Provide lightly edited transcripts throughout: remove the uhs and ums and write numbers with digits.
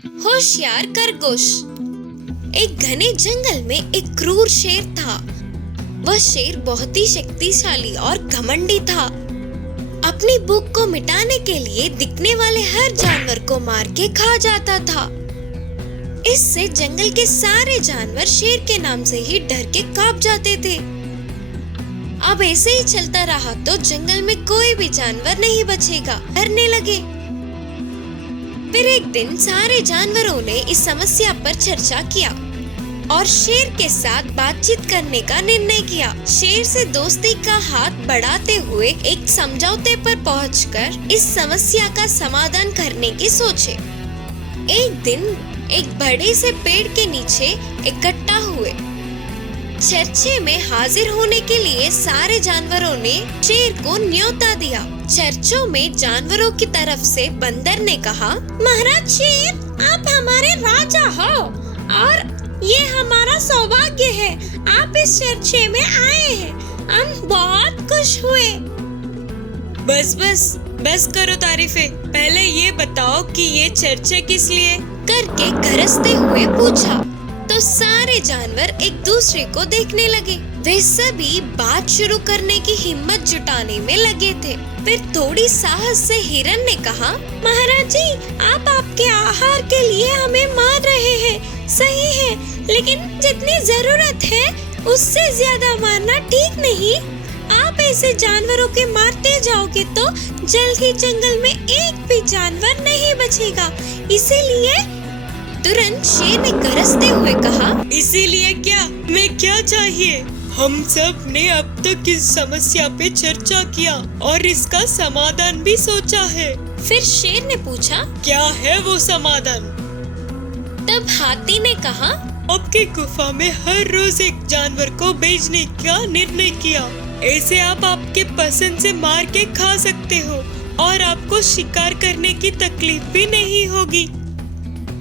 होशियार खरगोश। एक घने जंगल में एक क्रूर शेर था। वह शेर बहुत ही शक्तिशाली और घमंडी था। अपनी भूख को मिटाने के लिए दिखने वाले हर जानवर को मार के खा जाता था। इससे जंगल के सारे जानवर शेर के नाम से ही डर के कांप जाते थे। अब ऐसे ही चलता रहा तो जंगल में कोई भी जानवर नहीं बचेगा, डरने लगे। फिर एक दिन सारे जानवरों ने इस समस्या पर चर्चा किया और शेर के साथ बातचीत करने का निर्णय किया। शेर से दोस्ती का हाथ बढ़ाते हुए एक समझौते पर पहुंचकर इस समस्या का समाधान करने की सोचे। एक दिन एक बड़े से पेड़ के नीचे इकट्ठा हुए। चर्चे में हाजिर होने के लिए सारे जानवरों ने शेर को न्योता दिया। चर्चों में जानवरों की तरफ से बंदर ने कहा, महाराज शेर, आप हमारे राजा हो और ये हमारा सौभाग्य है, आप इस चर्चे में आए हैं। हम बहुत खुश हुए। बस करो तारीफें। पहले ये बताओ कि ये चर्चा किस लिए करके गरजते हुए पूछा तो सारे जानवर एक दूसरे को देखने लगे। वे सभी बात शुरू करने की हिम्मत जुटाने में लगे थे। फिर थोड़ी साहस से हिरन ने कहा, महाराज जी, आप आपके आहार के लिए हमें मार रहे हैं, सही है, लेकिन जितनी जरूरत है उससे ज्यादा मारना ठीक नहीं। आप ऐसे जानवरों के मारते जाओगे तो जल्द ही जंगल में एक भी जानवर नहीं बचेगा। इसीलिए तुरंत शेर ने गरजते हुए कहा, इसीलिए क्या? मैं क्या चाहिए? हम सब ने अब तक इस समस्या पे चर्चा किया और इसका समाधान भी सोचा है। फिर शेर ने पूछा, क्या है वो समाधान? तब हाथी ने कहा, आपकी गुफा में हर रोज एक जानवर को भेजने का निर्णय किया। ऐसे आप आपके पसंद से मार के खा सकते हो और आपको शिकार करने की तकलीफ भी नहीं होगी।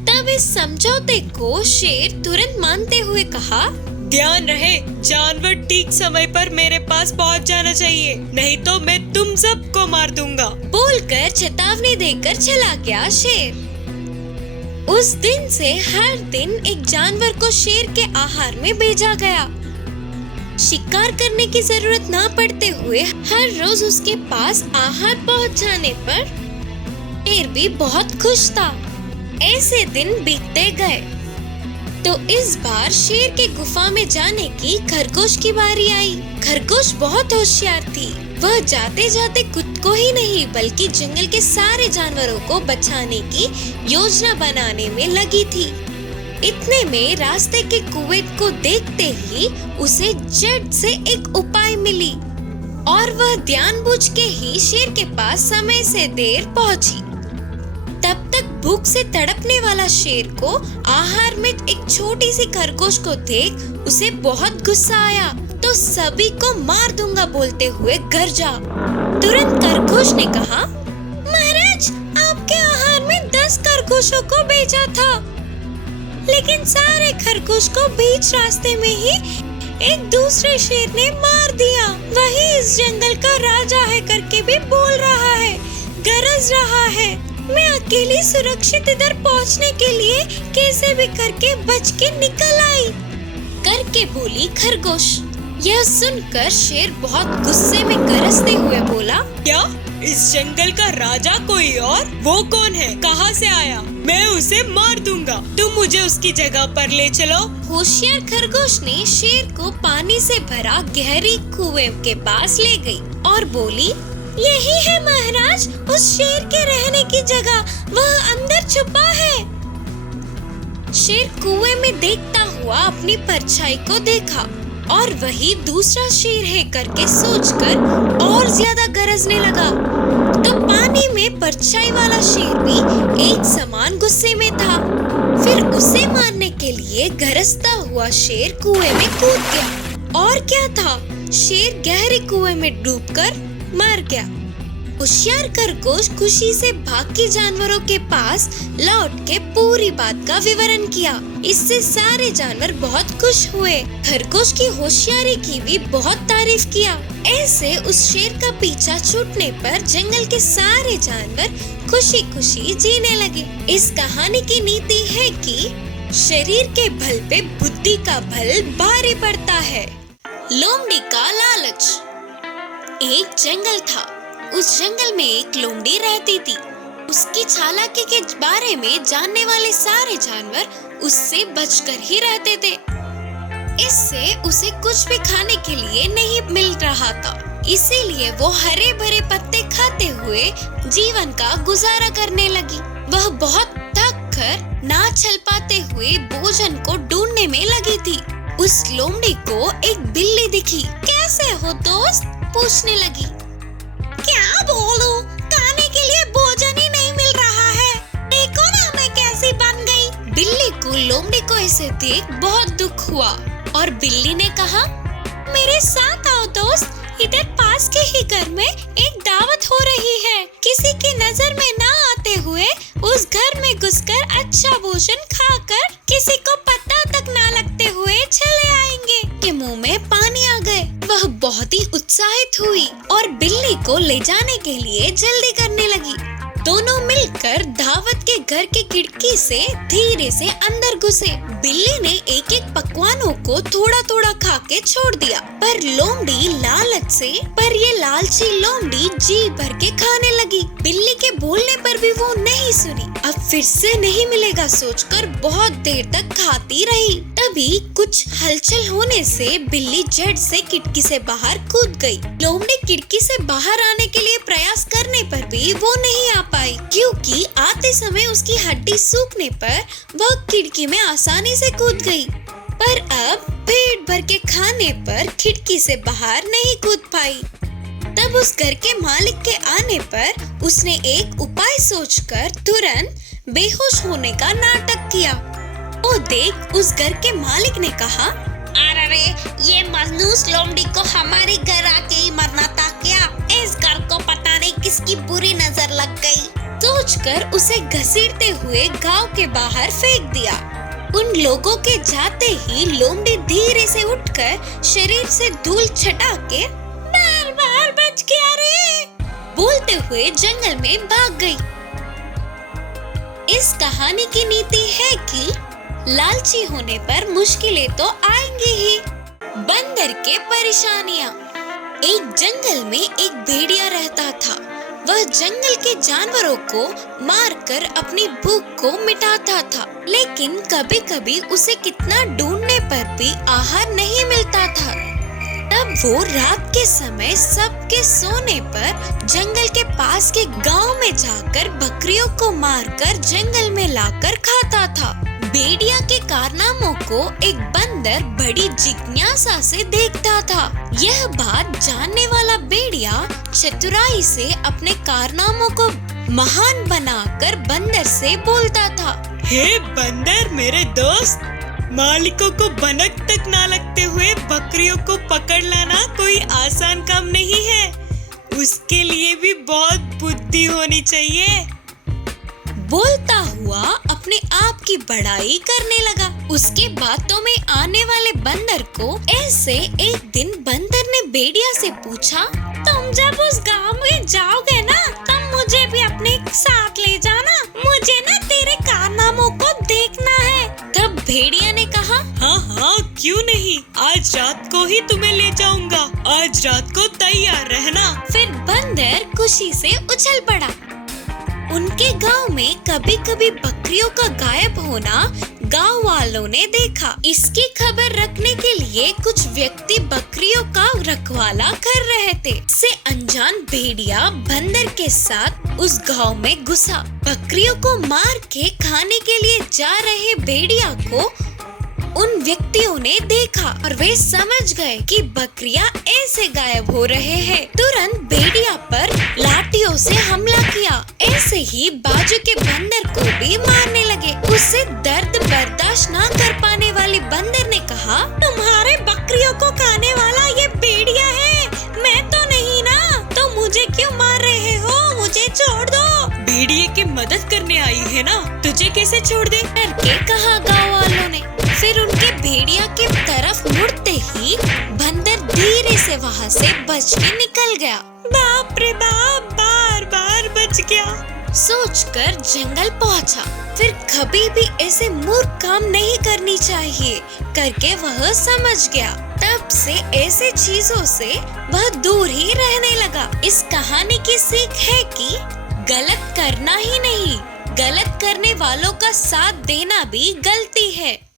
तब इस समझौते को शेर तुरंत मानते हुए कहा, ध्यान रहे, जानवर ठीक समय पर मेरे पास पहुंच जाना चाहिए, नहीं तो मैं तुम सबको मार दूंगा। बोलकर चेतावनी देकर चला गया शेर। उस दिन से हर दिन एक जानवर को शेर के आहार में भेजा गया। शिकार करने की जरूरत न पड़ते हुए हर रोज उसके पास आहार पहुंच जाने पर शेर भी बहुत खुश था। ऐसे दिन बीतते गए तो इस बार शेर के गुफा में जाने की खरगोश की बारी आई। खरगोश बहुत होशियार थी। वह जाते जाते खुद को ही नहीं बल्कि जंगल के सारे जानवरों को बचाने की योजना बनाने में लगी थी। इतने में रास्ते के कुएं को देखते ही उसे झट से एक उपाय मिली और वह जानबूझ के ही शेर के पास समय से देर पहुंची। तब तक भूख से तड़पने वाला शेर को आहार में एक छोटी सी खरगोश को देख उसे बहुत गुस्सा आया तो सभी को मार दूंगा बोलते हुए गरजा। तुरंत खरगोश ने कहा, महाराज, आपके आहार में 10 खरगोशों को भेजा था, लेकिन सारे खरगोश को बीच रास्ते में ही एक दूसरे शेर ने मार दिया। वही इस जंगल का राजा है करके भी बोल रहा है, गरज रहा है। मैं अकेली सुरक्षित इधर पहुंचने के लिए कैसे भी करके बच के निकल आई करके बोली खरगोश। यह सुनकर शेर बहुत गुस्से में गरजते हुए बोला, क्या? इस जंगल का राजा कोई और? वो कौन है? कहाँ से आया? मैं उसे मार दूंगा। तुम मुझे उसकी जगह पर ले चलो। होशियार खरगोश ने शेर को पानी से भरा गहरी कुएं के पास ले गई और बोली, यही है महाराज उस शेर के रहने की जगह, वह अंदर छुपा है। शेर कुएं में देखता हुआ अपनी परछाई को देखा और वही दूसरा शेर है करके सोचकर और ज्यादा गरजने लगा। तो पानी में परछाई वाला शेर भी एक समान गुस्से में था। फिर उसे मारने के लिए गरजता हुआ शेर कुएं में कूद गया और क्या था, शेर गहरे कुएं में डूबकर मर गया। होशियार खरगोश खुशी से बाकी जानवरों के पास लौट के पूरी बात का विवरण किया। इससे सारे जानवर बहुत खुश हुए। खरगोश की होशियारी की भी बहुत तारीफ किया। ऐसे उस शेर का पीछा छूटने पर जंगल के सारे जानवर खुशी खुशी जीने लगे। इस कहानी की नीति है कि शरीर के बल पे बुद्धि का बल भारी पड़ता है। लोमड़ी का लालच। एक जंगल था। उस जंगल में एक लोमड़ी रहती थी। उसकी चालाकी के बारे में जानने वाले सारे जानवर उससे बचकर ही रहते थे। इससे उसे कुछ भी खाने के लिए नहीं मिल रहा था, इसीलिए वो हरे भरे पत्ते खाते हुए जीवन का गुजारा करने लगी। वह बहुत थक कर ना चल पाते हुए भोजन को ढूंढने में लगी थी। उस लोमड़ी को एक बिल्ली दिखी। कैसे हो दोस्त? पूछने लगी। क्या बोलूं, खाने के लिए भोजन ही नहीं मिल रहा है। देखो ना मैं कैसी बन गई। बिल्ली को लोमड़ी को ऐसे देख बहुत दुख हुआ और बिल्ली ने कहा, मेरे साथ आओ दोस्त, इधर पास के ही घर में एक दावत हो रही है। किसी की नजर में ना आते हुए उस घर में घुसकर अच्छा भोजन खाकर किसी को पता तक ना लगते हुए चले आएंगे। के मुंह में पानी आ गए। वह बहुत ही उत्साहित हुई और बिल्ली को ले जाने के लिए जल्दी करने लगी। दोनों मिलकर दावत के घर की खिड़की से धीरे से अंदर घुसे। बिल्ली ने एक एक पकवानों को थोड़ा थोड़ा खा के छोड़ दिया, पर लोमड़ी लालच से ये लालची लोमड़ी जी भर के खाने लगी। बिल्ली के बोलने पर भी वो नहीं सुनी। अब फिर से नहीं मिलेगा सोचकर बहुत देर तक खाती रही। तभी कुछ हलचल होने से बिल्ली झट से खिड़की से बाहर कूद गई। लोमड़ी खिड़की से बाहर आने के लिए प्रयास करने पर भी वो नहीं आ पाई, क्योंकि आते समय उसकी हड्डी सूखने पर वह खिड़की में आसानी से कूद गई। पर अब पेट भर के खाने पर खिड़की से बाहर नहीं कूद पाई। तब उस घर के मालिक के आने पर उसने एक उपाय सोचकर तुरंत बेहोश होने का नाटक किया। वो देख उस घर के मालिक ने कहा, अरे ये मनहूस लोमड़ी को हमारे घर आके ही मरना था क्या? इस घर को पता नहीं किसकी बुरी नजर लग गई। सोचकर उसे घसीटते हुए गांव के बाहर फेंक दिया। उन लोगों के जाते ही लोमड़ी धीरे से उठकर शरीर से धूल छटा के बार बच गया रे बोलते हुए जंगल में भाग गई। इस कहानी की नीति है कि लालची होने पर मुश्किलें तो आएंगी ही। बंदर के परेशानियां। एक जंगल में एक भेड़िया रहता था। वह जंगल के जानवरों को मारकर अपनी भूख को मिटाता था, लेकिन कभी कभी उसे कितना ढूंढने पर भी आहार नहीं मिलता था। तब वो रात के समय सबके सोने पर जंगल के पास के गांव में जाकर बकरियों को मारकर जंगल में लाकर खाता था। भेड़िया के कारनामों को एक बंदर बड़ी जिज्ञासा से देखता था। यह बात जानने वाला भेड़िया चतुराई से अपने कारनामों को महान बनाकर बंदर से बोलता था, हे बंदर मेरे दोस्त, मालिकों को भनक तक ना लगते हुए बकरियों को पकड़ लाना कोई आसान काम नहीं है। उसके लिए भी बहुत बुद्धि होनी चाहिए। बोलता हुआ अपने आप की बड़ाई करने लगा। उसके बातों में आने वाले बंदर को ऐसे एक दिन बंदर ने भेड़िया से पूछा, तुम जब उस गांव में जाओगे ना, तब मुझे भी अपने साथ ले जाना। मुझे ना तेरे कारनामों को देखना है। तब भेड़िया ने कहा, हाँ क्यों नहीं, आज रात को ही तुम्हें ले जाऊंगा। आज रात को तैयार रहना। फिर बंदर खुशी से उछल पड़ा। उनके गांव में कभी कभी बकरियों का गायब होना गांव वालों ने देखा। इसकी खबर रखने के लिए कुछ व्यक्ति बकरियों का रखवाला कर रहे थे। से अनजान भेड़िया बंदर के साथ उस गांव में घुसा। बकरियों को मार के खाने के लिए जा रहे भेड़िया को उन व्यक्तियों ने देखा और वे समझ गए कि बकरियां ऐसे गायब हो रहे हैं। तुरंत भेड़िया पर लाठियों से हमला किया। ऐसे ही बाजू के बंदर को भी मारने लगे। उससे दर्द बर्दाश्त न कर पाने वाली बंदर ने कहा, तुम्हारे बकरियों को खाने वाला ये भेड़िया है, मैं तो नहीं ना, तो मुझे क्यों मार रहे हो? मुझे छोड़ दो। भेड़िए की मदद करने आई है ना, तुझे कैसे छोड़ दे? करके कहा गाँव वालों ने। फिर उनके भेड़िया की तरफ मुड़ते ही बंदर धीरे से वहाँ से बच के निकल गया। बाप रे बाप, बार बच गया। सोचकर जंगल पहुंचा। फिर कभी भी ऐसे मूर्ख काम नहीं करनी चाहिए करके वह समझ गया। तब से ऐसे चीजों से वह दूर ही रहने लगा। इस कहानी की सीख है कि गलत करना ही नहीं, गलत करने वालों का साथ देना भी गलती है।